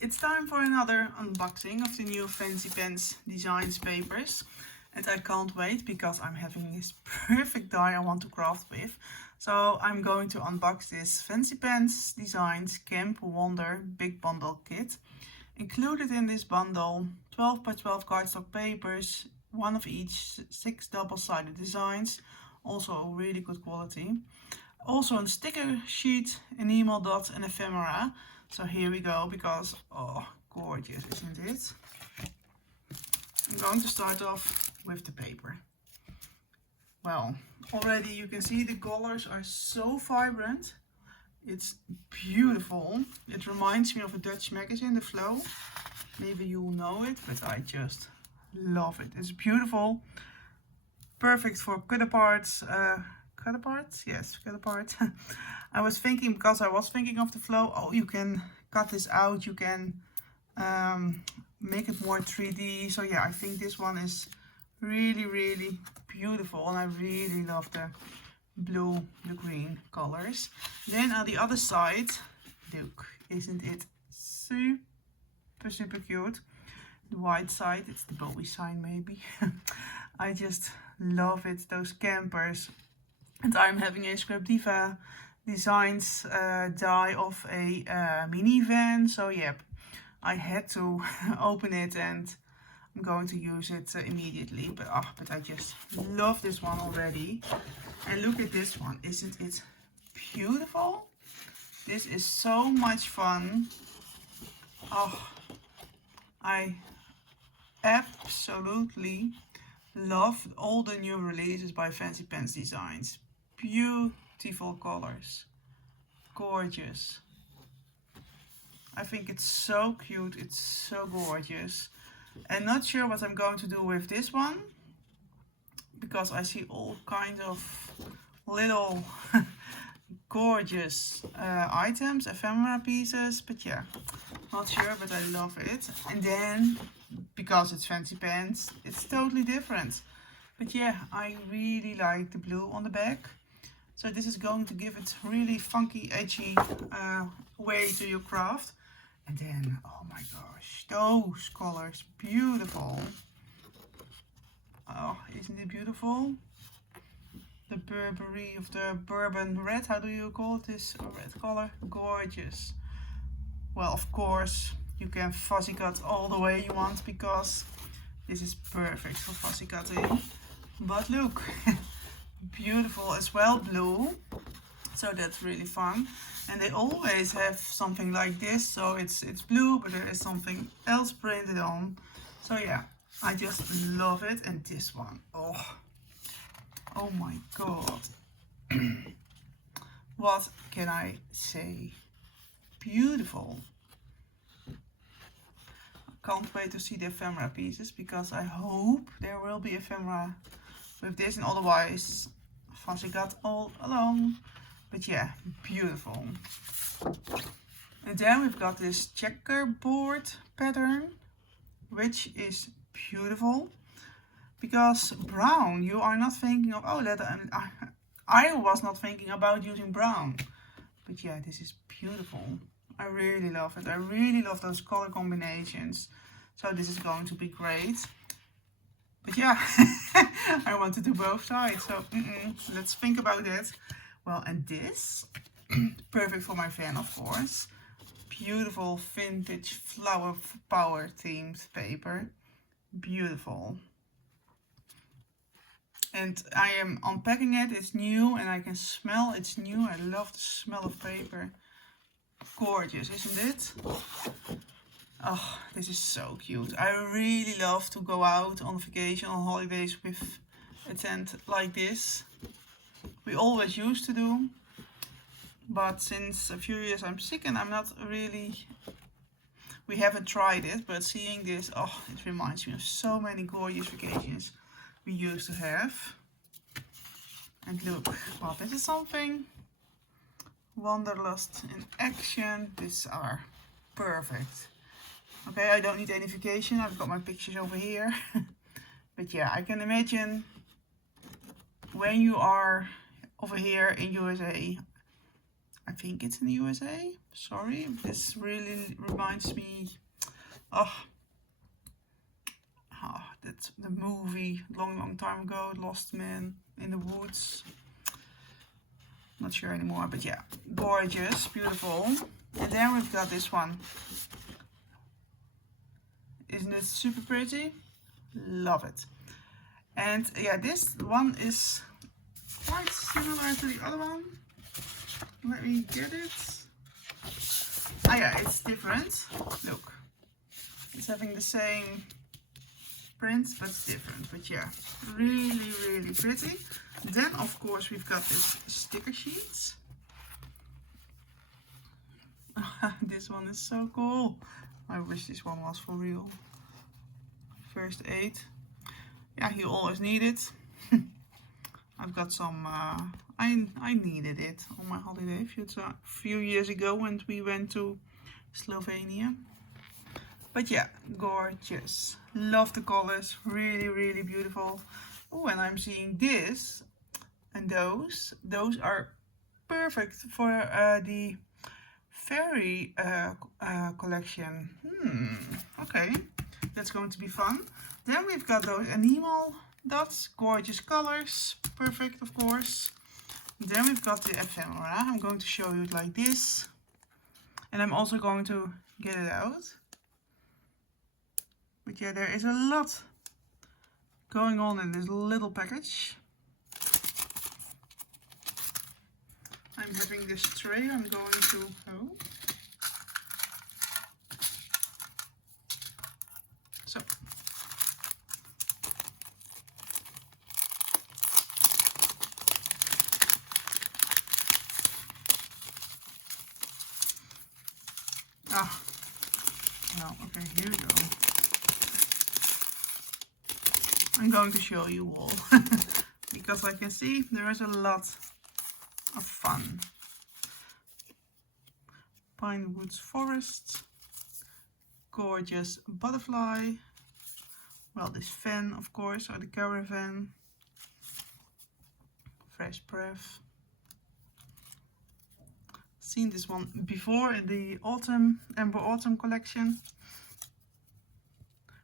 It's time for another unboxing of the new Fancy Pens Designs papers. And I can't wait because I'm having this perfect die I want to craft with. So I'm going to unbox this Fancy Pens Designs Camp Wonder Big Bundle Kit. Included in this bundle, 12 by 12 cardstock papers, one of each, 6 double-sided designs, also really good quality. Also a sticker sheet, an email dot and ephemera. So here we go, because, oh, gorgeous, isn't it? I'm going to start off with the paper. Well, already you can see the colors are so vibrant. It's beautiful. It reminds me of a Dutch magazine, The Flow. Maybe you know it, but I just love it. It's beautiful. Perfect for cut aparts. Cut aparts? Yes, cut apart. I was thinking, because I was thinking of The Flow, oh, you can cut this out, you can make it more 3D. So yeah, I think this one is really beautiful, and I really love the blue, the green colors. Then on the other side, look, isn't it super cute? The white side, it's the Bowie sign maybe. I just love it, those campers. And I'm having a Scrap Diva Designs die of a minivan. So yep, I had to open it and I'm going to use it immediately. But I just love this one already. And look at this one, isn't it beautiful? This is so much fun. Oh, I absolutely love all the new releases by Fancy Pens Designs. Beautiful colors, gorgeous. I think it's so cute, it's so gorgeous. And not sure what I'm going to do with this one, because I see all kinds of little gorgeous items, ephemera pieces, but yeah, not sure, but I love it. And then, because it's Fancy Pens, it's totally different. But yeah, I really like the blue on the back. So this is going to give it really funky, edgy way to your craft. And then, oh my gosh, those colors, beautiful. Oh, isn't it beautiful? The Burberry of the Bourbon red, how do you call it, this red color? Gorgeous. Well, of course, you can fussy cut all the way you want, because this is perfect for fussy cutting. But look, beautiful as well, blue. So that's really fun. And they always have something like this. So it's blue, but there is something else printed on. So yeah, I just love it. And this one, oh my god. What can I say? Beautiful. Can't wait to see the ephemera pieces, because I hope there will be ephemera with this, and otherwise fussy cut all along. But yeah, beautiful. And then we've got this checkerboard pattern, which is beautiful, because brown, you are not thinking of, oh, I was not thinking about using brown. But yeah, this is beautiful. I really love it. I really love those color combinations. So this is going to be great. But yeah, I want to do both sides. So let's think about that. Well, and this, perfect for my van, of course. Beautiful vintage flower power themed paper. Beautiful. And I am unpacking it. It's new and I can smell it's new. I love the smell of paper. Gorgeous, isn't it? Oh, this is so cute. I really love to go out on vacation, on holidays with a tent like this. We always used to do, but since a few years I'm sick and I'm not really, we haven't tried it, but seeing this, oh, it reminds me of so many gorgeous vacations we used to have. And look, well, this is something. Wanderlust in action. These are perfect. Okay, I don't need any vacation. I've got my pictures over here. But yeah, I can imagine when you are over here in USA. I think it's in the USA. Sorry, this really reminds me That's the movie, long time ago, Lost Man in the Woods. Not sure anymore, but yeah, gorgeous, beautiful. And then we've got this one. Isn't it super pretty? Love it. And yeah, this one is quite similar to the other one. Let me get it. Ah yeah, it's different. Look, it's having the same print, but it's different. But yeah, really pretty. Then of course we've got this sticker sheets. This one is so cool. I wish this one was for real. First aid. Yeah, you always need it. I've got some, I needed it on my holiday a few years ago when we went to Slovenia. But yeah, gorgeous. Love the colors, really beautiful. Oh, and I'm seeing this and those are perfect for the fairy collection. Okay, that's going to be fun. Then we've got those enamel dots, gorgeous colors, perfect of course. Then we've got the ephemera. I'm going to show you it like this, and I'm also going to get it out. But yeah, there is a lot going on in this little package. I'm having this tray I'm going to so no, okay, here we go. I'm going to show you all because I can see there is a lot of fun. Pine Woods Forest, gorgeous butterfly, well, this fan of course, or the caravan, fresh breath. Seen this one before in the Amber Autumn collection.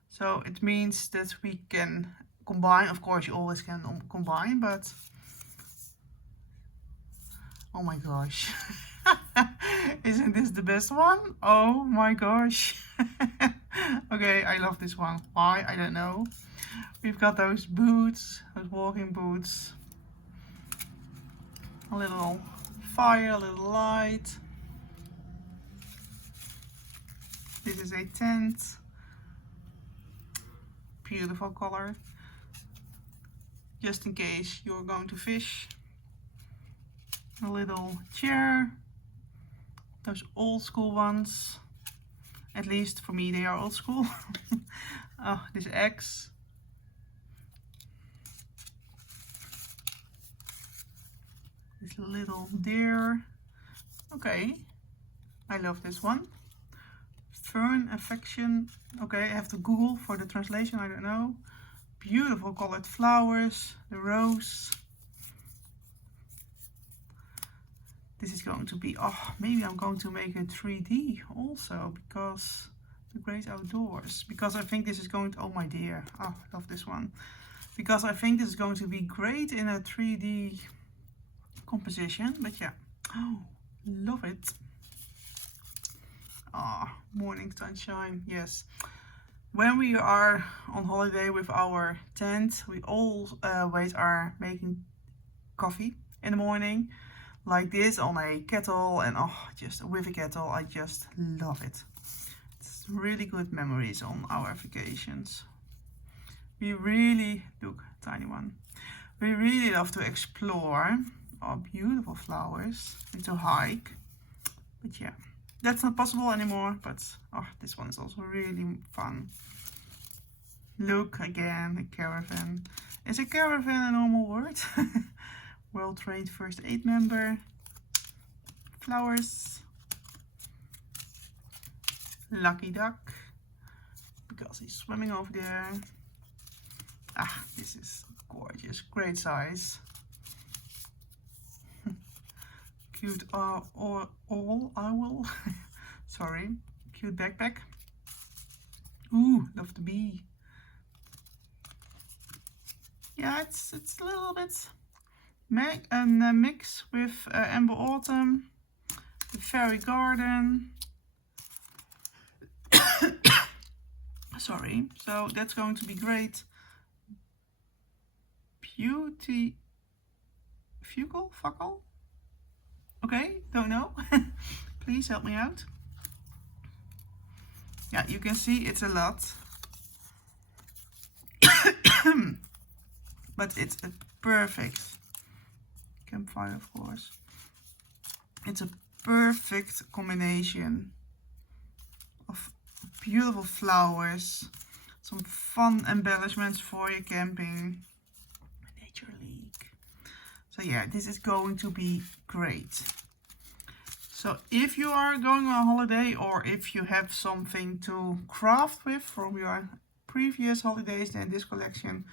So it means that we can combine, of course you always can combine, but oh my gosh. Isn't this the best one? Oh my gosh. Okay, I love this one. Why? I don't know. We've got those boots, those walking boots. A little fire, a little light. This is a tent. Beautiful color. Just in case you're going to fish. A little chair. Those old school ones. At least for me they are old school. Oh, this axe. This little deer. Okay, I love this one. Fern affection. Okay, I have to Google for the translation, I don't know. Beautiful colored flowers, the rose. This is going to be, oh, maybe I'm going to make it 3D also, because the great outdoors. Because I think this is going to, oh my dear, oh, I love this one. Because I think this is going to be great in a 3D composition, but yeah, oh, love it. Ah, oh, morning sunshine, yes. When we are on holiday with our tent, we always are making coffee in the morning, like this on a kettle, and oh, just with a kettle, I just love it. It's really good memories on our vacations. We really, look, tiny one. We really love to explore our beautiful flowers and to hike, but yeah. That's not possible anymore, but oh, this one is also really fun. Look, again, a caravan. Is a caravan a normal word? World Trade First Aid member. Flowers. Lucky duck, because he's swimming over there. Ah, this is gorgeous, great size. Cute owl, sorry, cute backpack. Ooh, love the bee. Yeah, it's a little bit mix with Amber Autumn, the Fairy Garden. Sorry, so that's going to be great. Beauty Fuckle? Okay, don't know. Please help me out. Yeah, you can see it's a lot. But it's a perfect campfire, of course. It's a perfect combination of beautiful flowers, some fun embellishments for your camping, nature league. So yeah, this is going to be great. So if you are going on holiday, or if you have something to craft with from your previous holidays, then this collection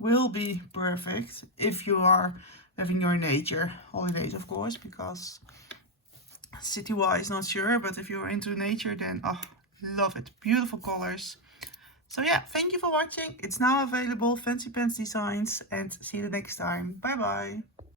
will be perfect. If you are having your nature holidays, of course, because city-wise not sure, but if you're into nature, then oh, love it. Beautiful colors. So yeah, thank you for watching. It's now available, Fancy Pants Designs, and see you next time. Bye bye.